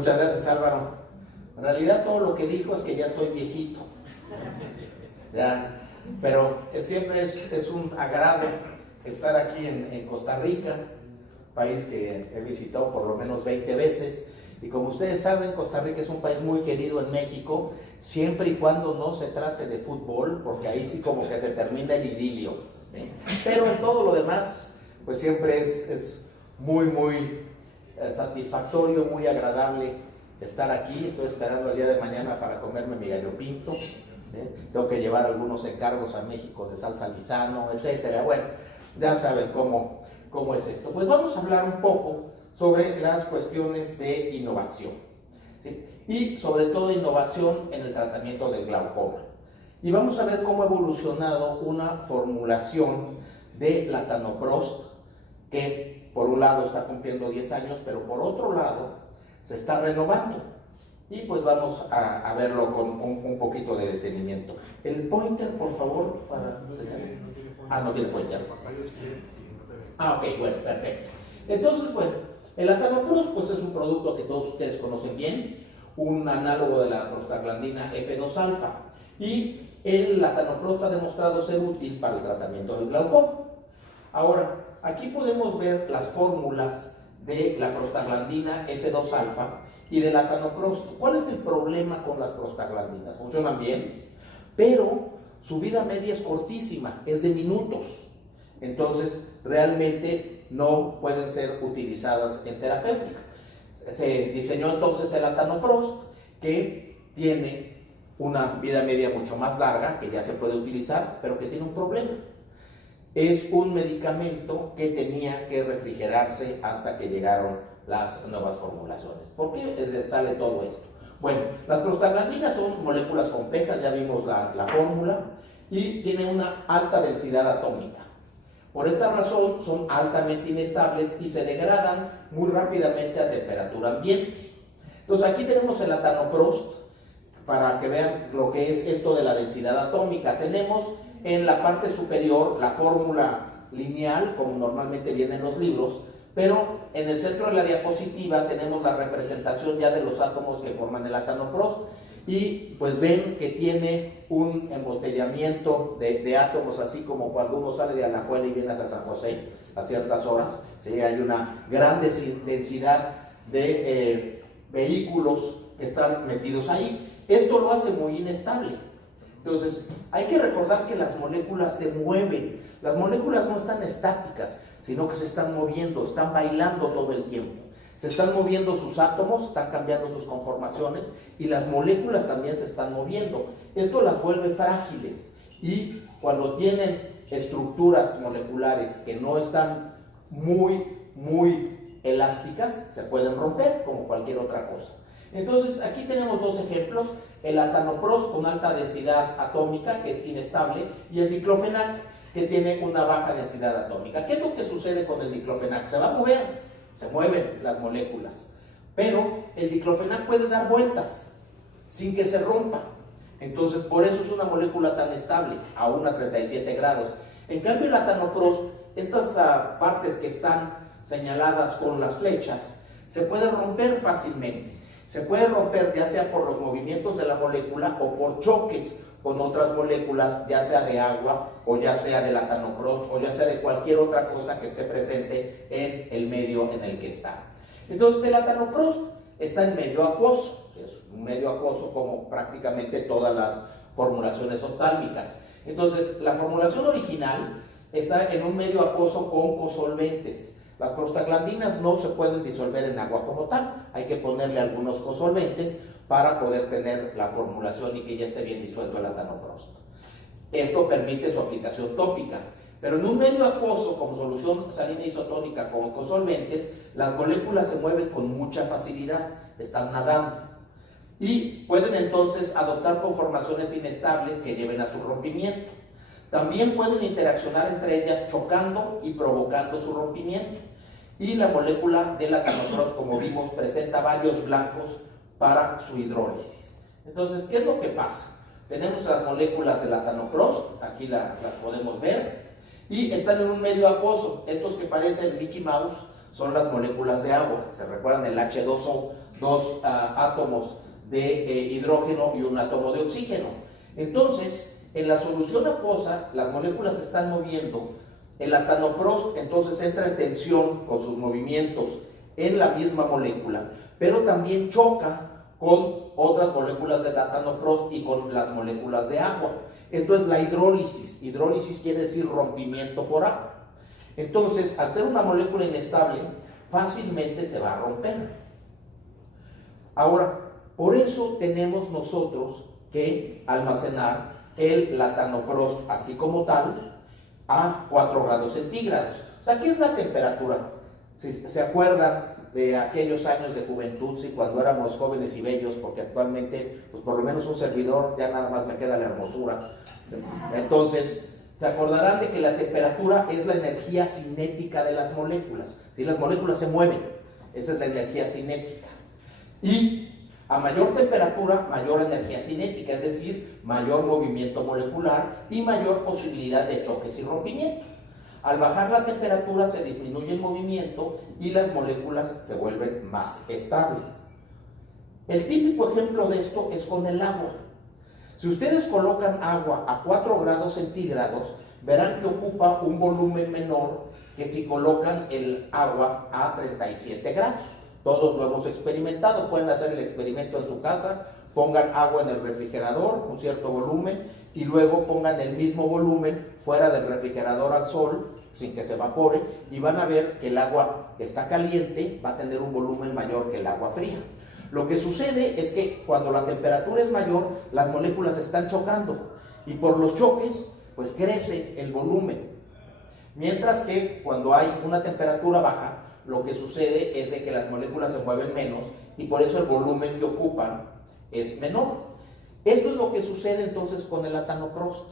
Muchas gracias, Álvaro. En realidad todo lo que dijo es que ya estoy viejito. Ya, pero siempre es un agrado estar aquí en Costa Rica, país que he visitado por lo menos 20 veces. Y como ustedes saben, Costa Rica es un país muy querido en México, siempre y cuando no se trate de fútbol, porque ahí sí como que se termina el idilio. Pero en todo lo demás, pues siempre es muy satisfactorio, muy agradable estar aquí. Estoy esperando el día de mañana para comerme mi gallo pinto. Tengo que llevar algunos encargos a México de salsa Lizano, etcétera. Bueno, ya saben cómo es esto. Pues vamos a hablar un poco sobre las cuestiones de innovación, ¿sí? Y sobre todo innovación en el tratamiento del glaucoma. Y vamos a ver cómo ha evolucionado una formulación de latanoprost que por un lado está cumpliendo 10 años, pero por otro lado se está renovando. Y pues vamos a verlo con un poquito de detenimiento. El pointer, por favor, para enseñar. No tiene pointer. Ok, bueno, perfecto. Entonces, bueno, el latanoprost pues es un producto que todos ustedes conocen bien, un análogo de la prostaglandina F2-alfa. Y el latanoprost ha demostrado ser útil para el tratamiento del glaucoma. Ahora, aquí podemos ver las fórmulas de la prostaglandina F2-alfa y del latanoprost. ¿Cuál es el problema con las prostaglandinas? Funcionan bien, pero su vida media es cortísima, es de minutos. Entonces, realmente no pueden ser utilizadas en terapéutica. Se diseñó entonces el latanoprost, que tiene una vida media mucho más larga, que ya se puede utilizar, pero que tiene un problema. Es un medicamento que tenía que refrigerarse hasta que llegaron las nuevas formulaciones. ¿Por qué sale todo esto? Bueno, las prostaglandinas son moléculas complejas, ya vimos la fórmula, y tienen una alta densidad atómica. Por esta razón son altamente inestables y se degradan muy rápidamente a temperatura ambiente. Entonces aquí tenemos el latanoprost para que vean lo que es esto de la densidad atómica. Tenemos en la parte superior la fórmula lineal, como normalmente viene en los libros, pero en el centro de la diapositiva tenemos la representación ya de los átomos que forman el latanoprost. Y pues ven que tiene un embotellamiento de átomos, así como cuando uno sale de Alajuela y viene a San José a ciertas horas. ¿Sí? Hay una gran densidad de vehículos que están metidos ahí. Esto lo hace muy inestable. Entonces, hay que recordar que las moléculas se mueven. Las moléculas no están estáticas, sino que se están moviendo, están bailando todo el tiempo. Se están moviendo sus átomos, están cambiando sus conformaciones y las moléculas también se están moviendo. Esto las vuelve frágiles y cuando tienen estructuras moleculares que no están muy elásticas, se pueden romper como cualquier otra cosa. Entonces, aquí tenemos dos ejemplos: el latanoprost con alta densidad atómica, que es inestable, y el diclofenac, que tiene una baja densidad atómica. ¿Qué es lo que sucede con el diclofenac? Se va a mover. Se mueven las moléculas, pero el diclofenac puede dar vueltas sin que se rompa. Entonces, por eso es una molécula tan estable, aún a 37 grados. En cambio, el latanoprost, estas partes que están señaladas con las flechas, se pueden romper fácilmente. Se puede romper ya sea por los movimientos de la molécula o por choques con otras moléculas, ya sea de agua o ya sea de latanoprost o ya sea de cualquier otra cosa que esté presente en el medio en el que está. Entonces el latanoprost está en medio acuoso, es un medio acuoso como prácticamente todas las formulaciones oftálmicas. Entonces la formulación original está en un medio acuoso con cosolventes. Las prostaglandinas no se pueden disolver en agua como tal, hay que ponerle algunos cosolventes para poder tener la formulación y que ya esté bien disuelto el latanoprost. Esto permite su aplicación tópica, pero en un medio acuoso como solución salina isotónica con cosolventes, las moléculas se mueven con mucha facilidad, están nadando y pueden entonces adoptar conformaciones inestables que lleven a su rompimiento. También pueden interaccionar entre ellas chocando y provocando su rompimiento. Y la molécula de latanoprost, como vimos, presenta varios blancos para su hidrólisis. Entonces, ¿qué es lo que pasa? Tenemos las moléculas de latanoprost, aquí las podemos ver, y están en un medio acuoso. Estos que parecen Mickey Mouse son las moléculas de agua. ¿Se recuerdan el H2O dos átomos de hidrógeno y un átomo de oxígeno. Entonces, en la solución acuosa, las moléculas se están moviendo. El latanoprost entonces entra en tensión con sus movimientos en la misma molécula, pero también choca con otras moléculas de latanoprost y con las moléculas de agua. Esto es la hidrólisis. Hidrólisis quiere decir rompimiento por agua. Entonces, al ser una molécula inestable, fácilmente se va a romper. Ahora, por eso tenemos nosotros que almacenar el latanoprost así como tal a 4 grados centígrados. O sea, ¿qué es la temperatura? Si se acuerdan de aquellos años de juventud, sí, cuando éramos jóvenes y bellos, porque actualmente, pues por lo menos un servidor, ya nada más me queda la hermosura. Entonces, se acordarán de que la temperatura es la energía cinética de las moléculas. Si las moléculas se mueven, esa es la energía cinética. Y a mayor temperatura, mayor energía cinética, es decir, mayor movimiento molecular y mayor posibilidad de choques y rompimiento. Al bajar la temperatura se disminuye el movimiento y las moléculas se vuelven más estables. El típico ejemplo de esto es con el agua. Si ustedes colocan agua a 4 grados centígrados, verán que ocupa un volumen menor que si colocan el agua a 37 grados. Todos lo hemos experimentado, pueden hacer el experimento en su casa, pongan agua en el refrigerador, un cierto volumen, y luego pongan el mismo volumen fuera del refrigerador al sol, sin que se evapore, y van a ver que el agua que está caliente va a tener un volumen mayor que el agua fría. Lo que sucede es que cuando la temperatura es mayor, las moléculas están chocando, y por los choques, pues crece el volumen. Mientras que cuando hay una temperatura baja, lo que sucede es de que las moléculas se mueven menos y por eso el volumen que ocupan es menor. Esto es lo que sucede entonces con el latanoprost.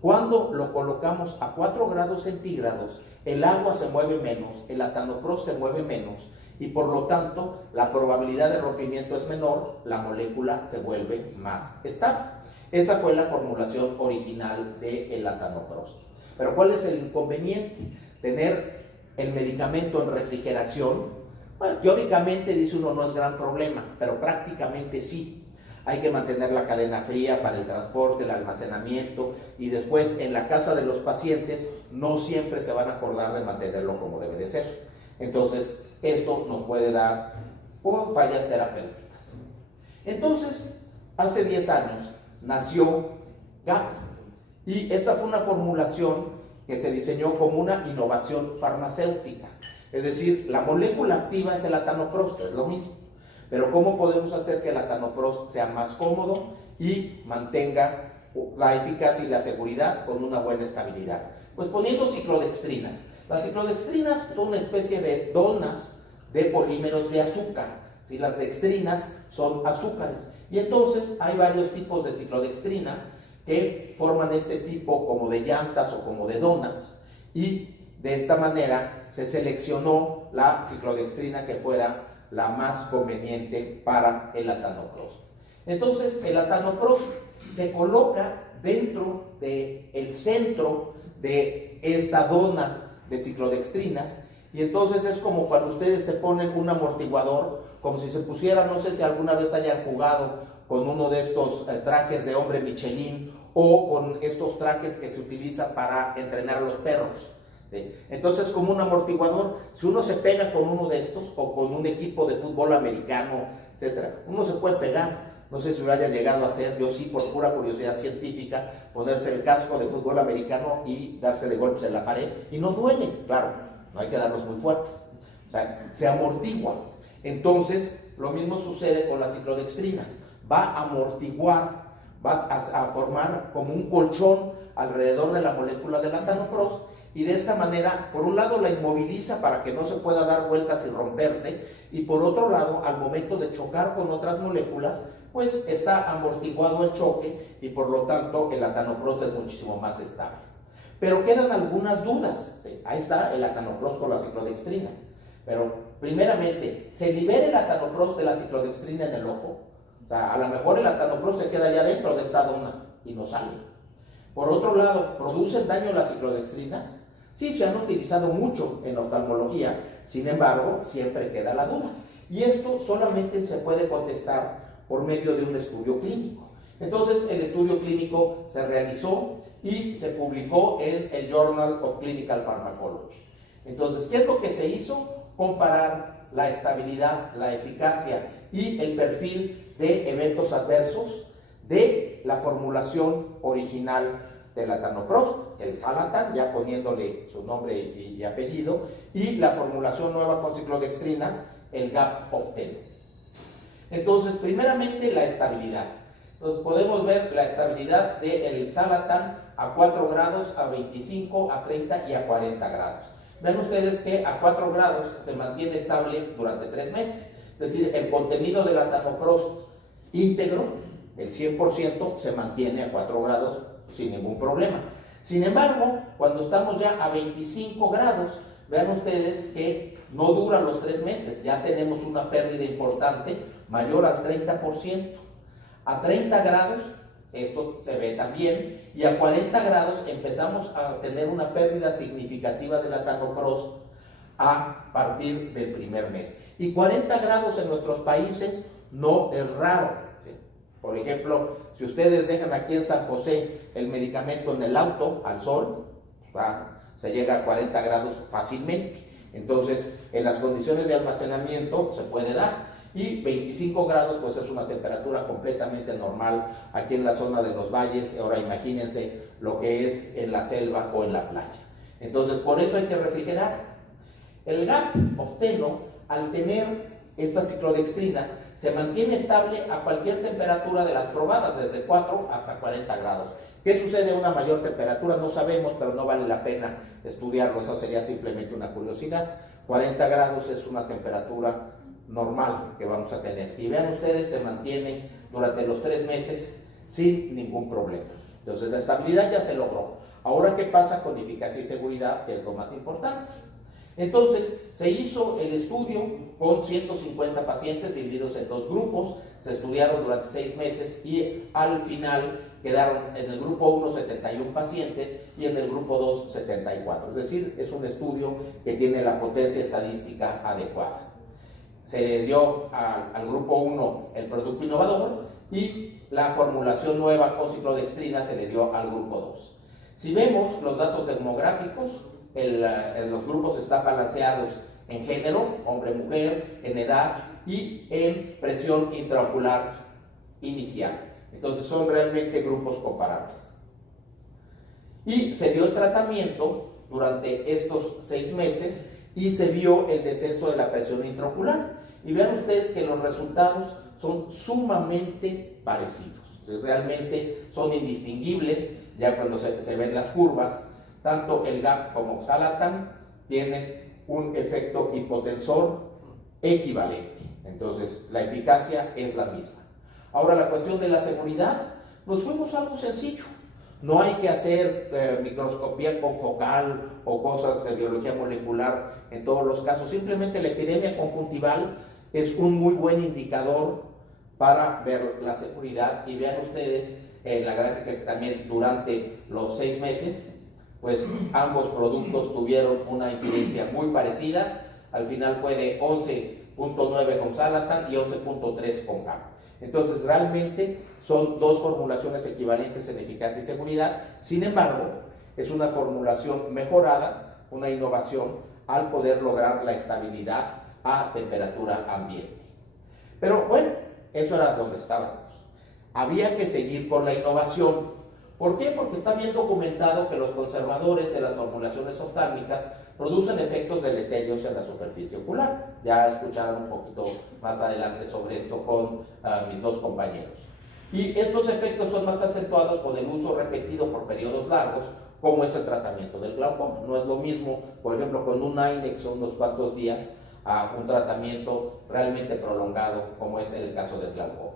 Cuando lo colocamos a 4 grados centígrados, el agua se mueve menos, el latanoprost se mueve menos y por lo tanto la probabilidad de rompimiento es menor, la molécula se vuelve más estable. Esa fue la formulación original del latanoprost. Pero ¿cuál es el inconveniente? Tener el medicamento en refrigeración. Bueno, teóricamente dice uno no es gran problema, pero prácticamente sí. Hay que mantener la cadena fría para el transporte, el almacenamiento y después en la casa de los pacientes no siempre se van a acordar de mantenerlo como debe de ser. Entonces, esto nos puede dar fallas terapéuticas. Entonces, hace 10 años nació GAP y esta fue una formulación que se diseñó como una innovación farmacéutica. Es decir, la molécula activa es el latanoprost, es lo mismo. Pero ¿cómo podemos hacer que el latanoprost sea más cómodo y mantenga la eficacia y la seguridad con una buena estabilidad? Pues poniendo ciclodextrinas. Las ciclodextrinas son una especie de donas de polímeros de azúcar. ¿Sí? Las dextrinas son azúcares. Y entonces hay varios tipos de ciclodextrina que forman este tipo como de llantas o como de donas y de esta manera se seleccionó la ciclodextrina que fuera la más conveniente para el latanoprost. Entonces el latanoprost se coloca dentro del centro de esta dona de ciclodextrinas y entonces es como cuando ustedes se ponen un amortiguador, como si se pusiera, no sé si alguna vez hayan jugado con uno de estos trajes de hombre Michelin o con estos trajes que se utilizan para entrenar a los perros. ¿Sí? Entonces, como un amortiguador, si uno se pega con uno de estos o con un equipo de fútbol americano, etcétera, uno se puede pegar. No sé si lo haya llegado a hacer, yo sí, por pura curiosidad científica, ponerse el casco de fútbol americano y darse de golpes en la pared y no duele, claro, no hay que darlos muy fuertes. O sea, se amortigua. Entonces, lo mismo sucede con la ciclodextrina. Va a amortiguar, va a formar como un colchón alrededor de la molécula del latanoprost y de esta manera, por un lado la inmoviliza para que no se pueda dar vueltas y romperse y por otro lado, al momento de chocar con otras moléculas, pues está amortiguado el choque y por lo tanto el latanoprost es muchísimo más estable. Pero quedan algunas dudas. ¿Sí? Ahí está el latanoprost con la ciclodextrina. Pero primeramente, ¿se libera el latanoprost de la ciclodextrina en el ojo? O sea, a lo mejor el latanoprost se queda ya dentro de esta dona y no sale. Por otro lado, ¿producen daño las ciclodextrinas? Sí, se han utilizado mucho en oftalmología, sin embargo, siempre queda la duda. Y esto solamente se puede contestar por medio de un estudio clínico. Entonces, el estudio clínico se realizó y se publicó en el Journal of Clinical Pharmacology. Entonces, ¿qué es lo que se hizo? Comparar la estabilidad, la eficacia y el perfil de eventos adversos de la formulación original del latanoprost, el Halatan, ya poniéndole su nombre y apellido, y la formulación nueva con ciclodextrinas, el GAP-Ofteno. Entonces, primeramente la estabilidad. Entonces, podemos ver la estabilidad del Xalatan a 4 grados, a 25, a 30 y a 40 grados. Vean ustedes que a 4 grados se mantiene estable durante 3 meses. Es decir, el contenido del latanoprost íntegro, el 100%, se mantiene a 4 grados sin ningún problema. Sin embargo, cuando estamos ya a 25 grados, vean ustedes que no dura los 3 meses, ya tenemos una pérdida importante mayor al 30%. A 30 grados, esto se ve también, y a 40 grados empezamos a tener una pérdida significativa del latanoprost a partir del primer mes. Y 40 grados en nuestros países no es raro. ¿Sí? Por ejemplo, si ustedes dejan aquí en San José el medicamento en el auto, al sol, se llega a 40 grados fácilmente. Entonces, en las condiciones de almacenamiento se puede dar. Y 25 grados, pues es una temperatura completamente normal aquí en la zona de los valles. Ahora imagínense lo que es en la selva o en la playa. Entonces, por eso hay que refrigerar. El GAP-Ofteno, al tener estas ciclodextrinas, se mantiene estable a cualquier temperatura de las probadas, desde 4 hasta 40 grados. ¿Qué sucede a una mayor temperatura? No sabemos, pero no vale la pena estudiarlo, eso sería simplemente una curiosidad. 40 grados es una temperatura normal que vamos a tener. Y vean ustedes, se mantiene durante los 3 meses sin ningún problema. Entonces, la estabilidad ya se logró. Ahora, ¿qué pasa con eficacia y seguridad? Que es lo más importante. Entonces, se hizo el estudio con 150 pacientes divididos en 2 grupos, se estudiaron durante 6 meses y al final quedaron en el grupo 1 71 pacientes y en el grupo 2 74. Es decir, es un estudio que tiene la potencia estadística adecuada. Se le dio al grupo 1 el producto innovador y la formulación nueva con ciclodextrina se le dio al grupo 2. Si vemos los datos demográficos, los grupos están balanceados en género, hombre-mujer, en edad y en presión intraocular inicial. Entonces son realmente grupos comparables. Y se dio el tratamiento durante estos 6 meses y se vio el descenso de la presión intraocular. Y vean ustedes que los resultados son sumamente parecidos. Realmente son indistinguibles ya cuando se ven las curvas. Tanto el GAP como Xalatan tienen un efecto hipotensor equivalente. Entonces, la eficacia es la misma. Ahora, la cuestión de la seguridad, nos fuimos a algo sencillo. No hay que hacer microscopía confocal o cosas de biología molecular en todos los casos. Simplemente la epidemia conjuntival es un muy buen indicador para ver la seguridad. Y vean ustedes en la gráfica que también durante los 6 meses, pues ambos productos tuvieron una incidencia muy parecida. Al final fue de 11.9 con Xalatan y 11.3 con GAP. Entonces realmente son 2 formulaciones equivalentes en eficacia y seguridad. Sin embargo, es una formulación mejorada, una innovación al poder lograr la estabilidad a temperatura ambiente. Pero bueno, eso era donde estábamos. Había que seguir con la innovación. ¿Por qué? Porque está bien documentado que los conservadores de las formulaciones oftálmicas producen efectos deleterios en la superficie ocular. Ya escucharon un poquito más adelante sobre esto con mis 2 compañeros. Y estos efectos son más acentuados con el uso repetido por periodos largos, como es el tratamiento del glaucoma. No es lo mismo, por ejemplo, con un INEX o unos cuantos días, a un tratamiento realmente prolongado, como es el caso del glaucoma.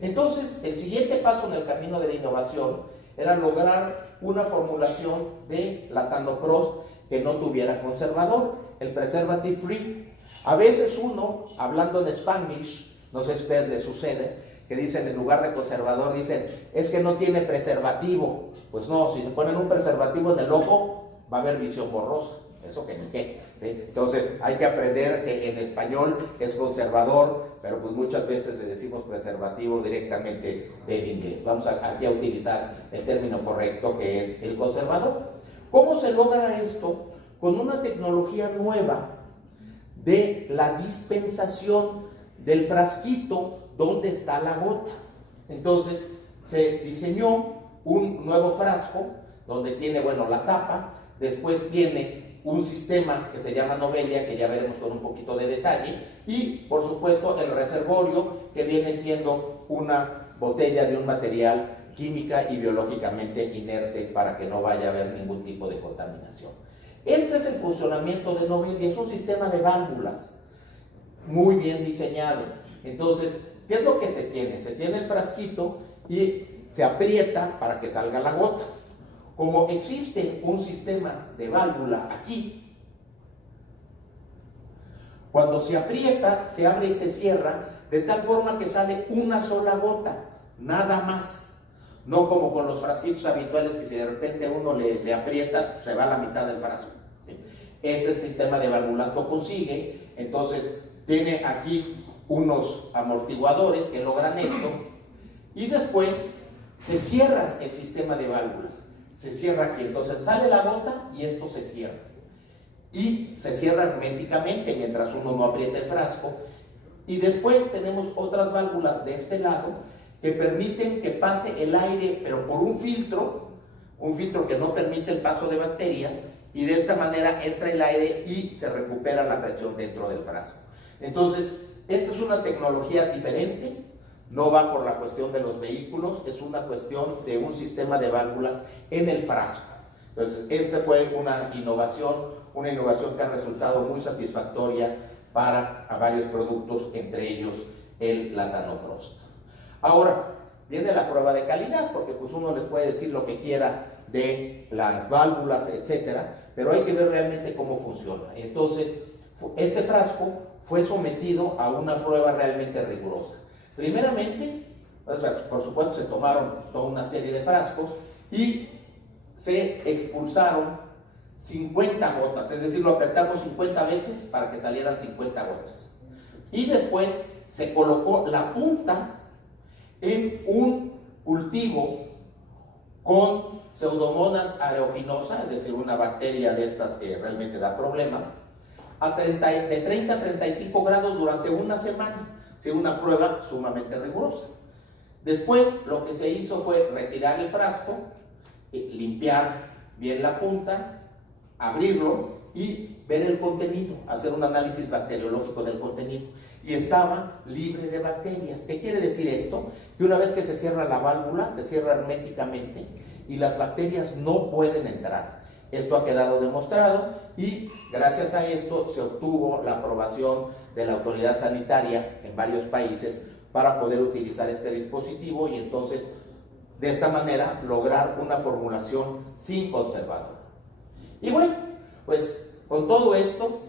Entonces, el siguiente paso en el camino de la innovación era lograr una formulación de latanoprost que no tuviera conservador, el preservative free. A veces uno, hablando en Spanglish, no sé si a ustedes les sucede, que dicen en lugar de conservador, dicen, es que no tiene preservativo. Pues no, si se ponen un preservativo en el ojo, va a haber visión borrosa. eso que ni qué, ¿sí? Entonces hay que aprender que en español es conservador, pero pues muchas veces le decimos preservativo directamente del inglés. Vamos aquí a utilizar el término correcto, que es el conservador. ¿Cómo se logra esto? Con una tecnología nueva de la dispensación del frasquito donde está la gota. Entonces se diseñó un nuevo frasco donde tiene, bueno, la tapa, después tiene un sistema que se llama Novelia, que ya veremos con un poquito de detalle, y por supuesto el reservorio, que viene siendo una botella de un material química y biológicamente inerte para que no vaya a haber ningún tipo de contaminación. Este es el funcionamiento de Novelia, es un sistema de válvulas muy bien diseñado. Entonces, ¿qué es lo que se tiene? Se tiene el frasquito y se aprieta para que salga la gota. Como existe un sistema de válvula aquí, cuando se aprieta, se abre y se cierra de tal forma que sale una sola gota, nada más. No como con los frasquitos habituales, que si de repente uno le aprieta, se va a la mitad del frasco. Ese sistema de válvulas lo consigue. Entonces tiene aquí unos amortiguadores que logran esto, y después se cierra el sistema de válvulas. Se cierra aquí, entonces sale la gota y esto se cierra. Y se cierra herméticamente mientras uno no aprieta el frasco. Y después tenemos otras válvulas de este lado que permiten que pase el aire, pero por un filtro que no permite el paso de bacterias, y de esta manera entra el aire y se recupera la presión dentro del frasco. Entonces, esta es una tecnología diferente, no va por la cuestión de los vehículos, es una cuestión de un sistema de válvulas en el frasco. Entonces, esta fue una innovación que ha resultado muy satisfactoria para varios productos, entre ellos el Latanoprost. Ahora, viene la prueba de calidad, porque pues uno les puede decir lo que quiera de las válvulas, etcétera, pero hay que ver realmente cómo funciona. Entonces, este frasco fue sometido a una prueba realmente rigurosa. Primeramente, por supuesto, se tomaron toda una serie de frascos y se expulsaron 50 gotas, es decir, lo apretamos 50 veces para que salieran 50 gotas. Y después se colocó la punta en un cultivo con Pseudomonas aeruginosa, es decir, una bacteria de estas que realmente da problemas, de 30 a 35 grados durante una semana. Sí, una prueba sumamente rigurosa. Después, lo que se hizo fue retirar el frasco, limpiar bien la punta, abrirlo y ver el contenido, hacer un análisis bacteriológico del contenido. Y estaba libre de bacterias. ¿Qué quiere decir esto? Que una vez que se cierra la válvula, se cierra herméticamente y las bacterias no pueden entrar. Esto ha quedado demostrado y gracias a esto se obtuvo la aprobación de la autoridad sanitaria en varios países para poder utilizar este dispositivo y entonces de esta manera lograr una formulación sin conservador. Y bueno, pues con todo esto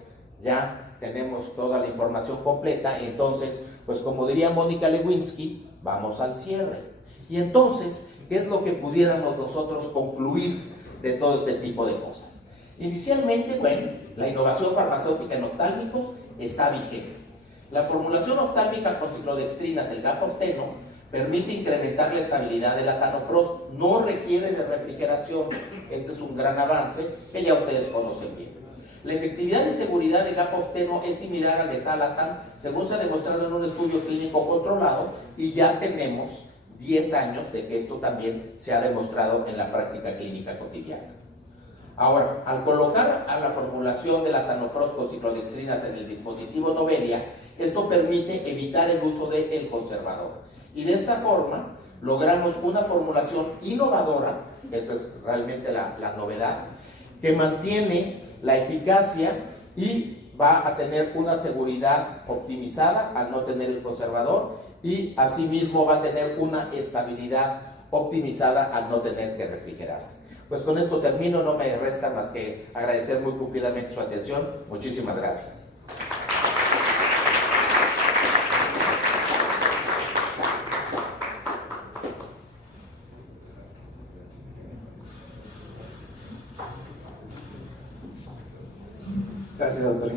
ya tenemos toda la información completa. Entonces, pues como diría Mónica Lewinsky, vamos al cierre. Y entonces, ¿qué es lo que pudiéramos nosotros concluir de todo este tipo de cosas? Inicialmente, bueno, la innovación farmacéutica en oftálmicos está vigente. La formulación oftálmica con ciclodextrinas, el gapofteno, permite incrementar la estabilidad del Latanoprost, no requiere de refrigeración. Este es un gran avance que ya ustedes conocen bien. La efectividad y seguridad del gapofteno es similar al de Xalatan, según se ha demostrado en un estudio clínico controlado, y ya tenemos 10 años de que esto también se ha demostrado en la práctica clínica cotidiana. Ahora, al colocar a la formulación del Latanoprost con ciclodextrinas en el dispositivo Novelia, esto permite evitar el uso del conservador. Y de esta forma logramos una formulación innovadora, esa es realmente la novedad, que mantiene la eficacia y va a tener una seguridad optimizada al no tener el conservador, y asimismo va a tener una estabilidad optimizada al no tener que refrigerarse. Pues con esto termino, no me resta más que agradecer muy cumplidamente su atención. Muchísimas gracias. Gracias, doctor.